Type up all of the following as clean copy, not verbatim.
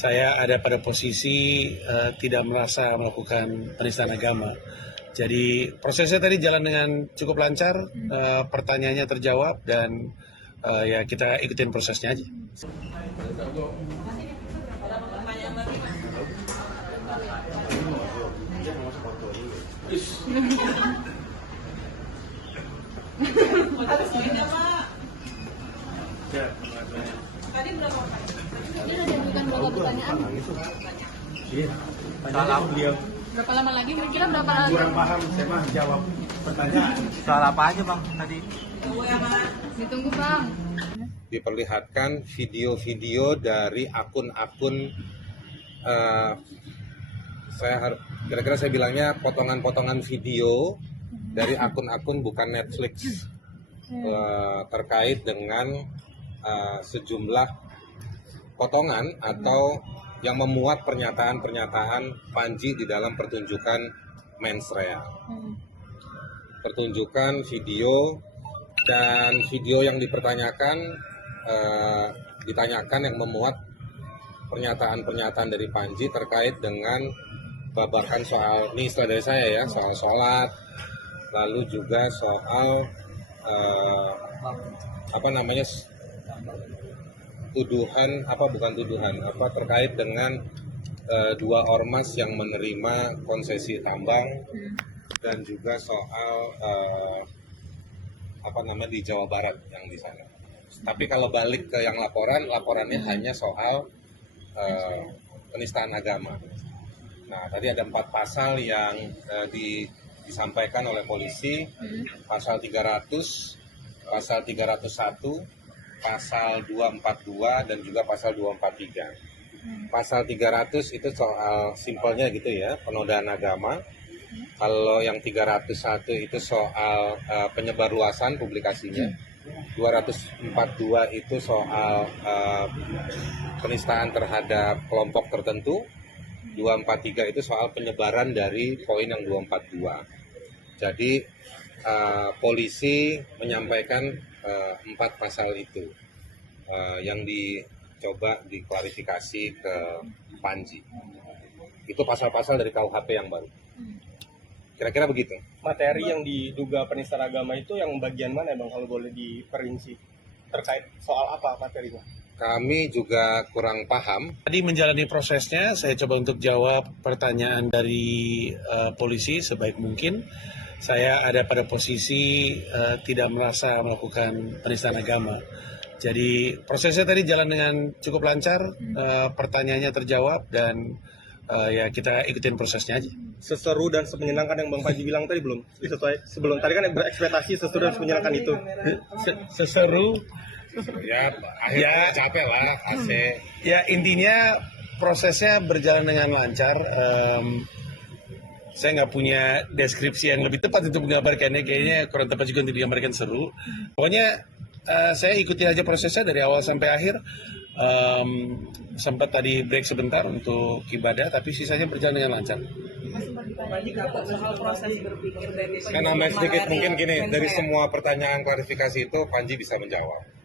saya ada pada posisi tidak merasa melakukan penistaan agama. Jadi prosesnya tadi jalan dengan cukup lancar, pertanyaannya terjawab dan ya kita ikutin prosesnya aja. Tadi berapa? Ini ada bukan berapa pertanyaan? Salah beliau. Berapa lama lagi? Kira berapa lama? Kurang paham, saya mah jawab pertanyaan. Soal apa aja bang tadi? Ditunggu bang. Diperlihatkan video-video dari akun-akun kira-kira saya bilangnya potongan-potongan video dari akun-akun bukan Netflix terkait dengan sejumlah potongan atau yang memuat pernyataan-pernyataan Panji di dalam pertunjukan mensrea. Pertunjukan video dan video yang dipertanyakan ditanyakan yang memuat pernyataan-pernyataan dari Panji terkait dengan babakan soal, ini istilah dari saya ya, soal sholat, lalu juga soal terkait dengan dua ormas yang menerima konsesi tambang dan juga soal di Jawa Barat yang di sana. Tapi kalau balik ke yang laporannya hanya soal penistaan agama. Nah, tadi ada 4 pasal yang disampaikan oleh polisi, pasal 300, pasal 301, pasal 242 dan juga pasal 243. Pasal 300 itu soal simpelnya gitu ya, penodaan agama. Kalau yang 301 itu soal penyebarluasan publikasinya. 242 itu soal penistaan terhadap kelompok tertentu. 243 itu soal penyebaran dari poin yang 242. Jadi polisi menyampaikan 4 pasal itu yang dicoba diklarifikasi ke Panji. Itu pasal-pasal dari KUHP yang baru. Kira-kira begitu. Materi yang diduga penistaan agama itu yang bagian mana bang kalau boleh diperinci? Terkait soal apa materinya? Kami juga kurang paham. Tadi menjalani prosesnya, saya coba untuk jawab pertanyaan dari polisi sebaik mungkin. Saya ada pada posisi tidak merasa melakukan penistaan agama. Jadi prosesnya tadi jalan dengan cukup lancar, pertanyaannya terjawab dan ya kita ikutin prosesnya aja. Seseru dan semenyenangkan yang bang Panji bilang tadi belum? Sebelum tadi kan berekspektasi seseru dan semenyenangkan itu. Seseru. Ya, akhirnya capek lah, AC. Ya intinya prosesnya berjalan dengan lancar. Saya nggak punya deskripsi yang lebih tepat untuk menggambarkannya, kayaknya kurang tepat juga untuk digambarkan seru. Pokoknya saya ikuti aja prosesnya dari awal sampai akhir. Sempat tadi break sebentar untuk ibadah, tapi sisanya berjalan dengan lancar. Soal proses berpikir dari Kan nambah sedikit mungkin gini, dari semua pertanyaan klarifikasi itu Panji bisa menjawab.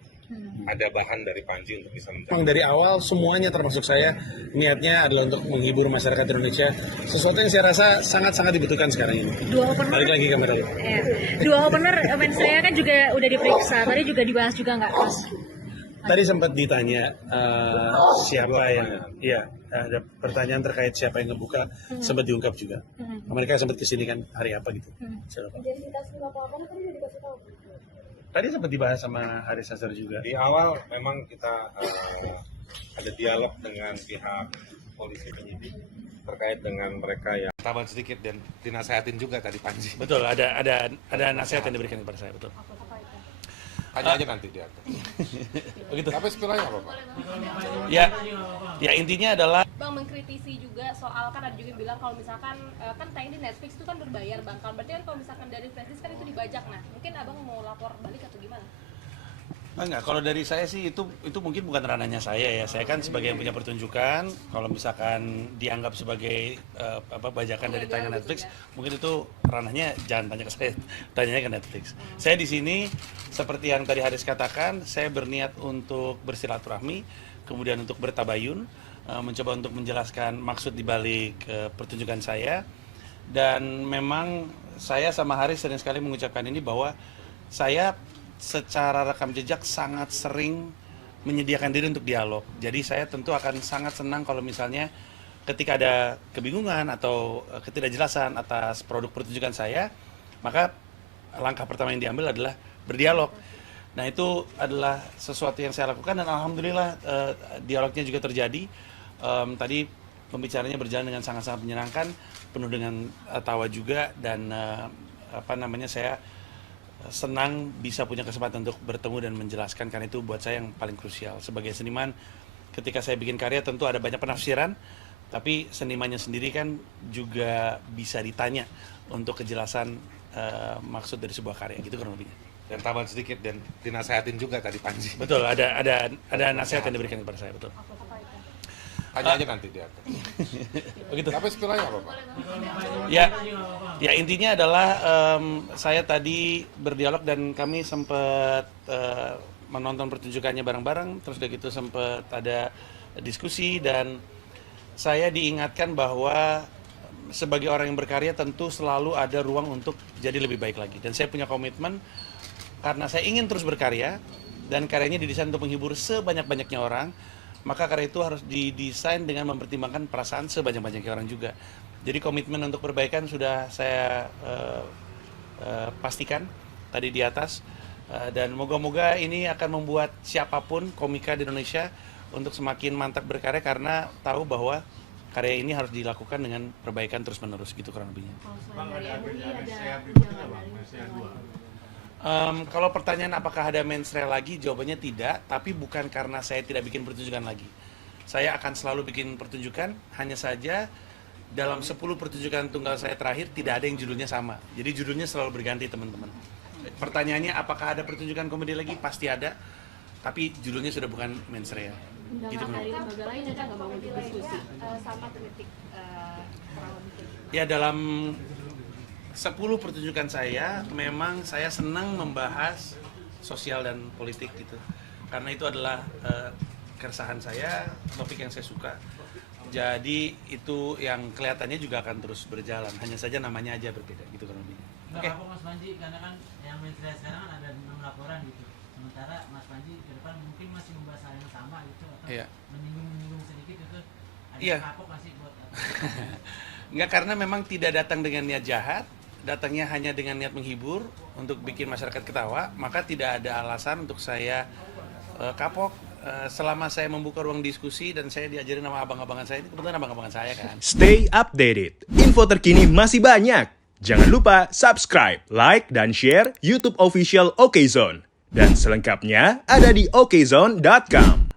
Ada bahan dari Panji untuk bisa menjawab. Memang dari awal semuanya termasuk saya niatnya adalah untuk menghibur masyarakat Indonesia, sesuatu yang saya rasa sangat-sangat dibutuhkan sekarang ini. Balik lagi ke Mbak. Dua opener saya kan juga udah diperiksa, tadi juga dibahas juga nggak Mas? Tadi sempat ditanya siapa yang, ya ada pertanyaan terkait siapa yang ngebuka, sempat diungkap juga. Mereka sempat kesini kan hari apa gitu. Identitas apa tadi udah dikasih tahu. Tadi sempat dibahas sama Haris Azhar juga. Di awal memang kita ada dialog dengan pihak polisi penyidik terkait dengan mereka yang tambahan sedikit dan dinasehatin juga tadi Panji. Betul, ada nasihat yang diberikan kepada saya, betul. Tanya aja nanti dia. Begitu. Tapi spill aja apa, Pak? Ya intinya adalah Bang mengkritisi juga soal kan ada juga yang bilang kalau misalkan kan tayang di Netflix itu kan berbayar Bang. Kalau berarti kan kalau misalkan dari flashdisk kan itu dibajak. Nah, mungkin Abang mau lapor balik atau gimana? enggak, kalau dari saya sih itu mungkin bukan ranahnya saya ya. Saya kan sebagai yang punya pertunjukan, kalau misalkan dianggap sebagai bajakan dari tayangan Netflix, mungkin itu ranahnya jangan tanya ke saya, tanyanya ke Netflix. Saya di sini seperti yang tadi Haris katakan, saya berniat untuk bersilaturahmi, kemudian untuk bertabayun, mencoba untuk menjelaskan maksud dibalik pertunjukan saya. Dan memang saya sama Haris sering sekali mengucapkan ini bahwa saya secara rekam jejak sangat sering menyediakan diri untuk dialog. Jadi saya tentu akan sangat senang kalau misalnya ketika ada kebingungan atau ketidakjelasan atas produk pertunjukan saya, maka langkah pertama yang diambil adalah berdialog. Nah, itu adalah sesuatu yang saya lakukan dan alhamdulillah dialognya juga terjadi. Tadi pembicaranya berjalan dengan sangat-sangat menyenangkan, penuh dengan tawa juga, dan saya senang bisa punya kesempatan untuk bertemu dan menjelaskan, karena itu buat saya yang paling krusial. Sebagai seniman, ketika saya bikin karya tentu ada banyak penafsiran, tapi senimannya sendiri kan juga bisa ditanya untuk kejelasan maksud dari sebuah karya, gitu kurang lebihnya. Dan tambah sedikit, dan dinasehatin juga tadi Panji. Betul, ada nasihat yang diberikan kepada saya, betul. Tanya aja nanti di atas. Begitu. Tapi istilahnya apa, Pak? Ya intinya adalah saya tadi berdialog dan kami sempat menonton pertunjukannya bareng-bareng, terus udah gitu sempat ada diskusi, dan saya diingatkan bahwa sebagai orang yang berkarya tentu selalu ada ruang untuk jadi lebih baik lagi. Dan saya punya komitmen karena saya ingin terus berkarya dan karyanya didesain untuk menghibur sebanyak-banyaknya orang. Maka karya itu harus didesain dengan mempertimbangkan perasaan sebanyak-banyaknya orang juga. Jadi komitmen untuk perbaikan sudah saya pastikan tadi di atas. Dan moga-moga ini akan membuat siapapun komika di Indonesia untuk semakin mantap berkarya, karena tahu bahwa karya ini harus dilakukan dengan perbaikan terus-menerus, gitu kurang lebihnya. Kalau pertanyaan apakah ada mensreya lagi, jawabannya tidak, tapi bukan karena saya tidak bikin pertunjukan lagi. Saya akan selalu bikin pertunjukan, hanya saja dalam 10 pertunjukan tunggal saya terakhir tidak ada yang judulnya sama. Jadi judulnya selalu berganti, teman-teman. Pertanyaannya apakah ada pertunjukan komedi lagi? Pasti ada, tapi judulnya sudah bukan mensreya. Gitu, dari lembaga lain ada nggak bangun diskusi sama kritik ya, dalam 10 pertunjukan saya, memang saya senang membahas sosial dan politik gitu. Karena itu adalah keresahan saya, topik yang saya suka. Jadi itu yang kelihatannya juga akan terus berjalan. Hanya saja namanya aja berbeda gitu kan. Oke. Mas Panji, karena kan yang mensreya sekarang kan ada 6 laporan gitu. Sementara Mas Panji ke depan mungkin masih membahas hal yang sama gitu, atau menyinggung sedikit itu. Ada kapok masih buat Enggak, karena memang tidak datang dengan niat jahat, datangnya hanya dengan niat menghibur untuk bikin masyarakat ketawa, maka tidak ada alasan untuk saya kapok. Selama saya membuka ruang diskusi dan saya diajarin sama abang-abangan saya, ini kebetulan abang-abangan saya kan. Stay updated, info terkini masih banyak. Jangan lupa subscribe, like, dan share YouTube official OKZone. Dan selengkapnya ada di okezone.com.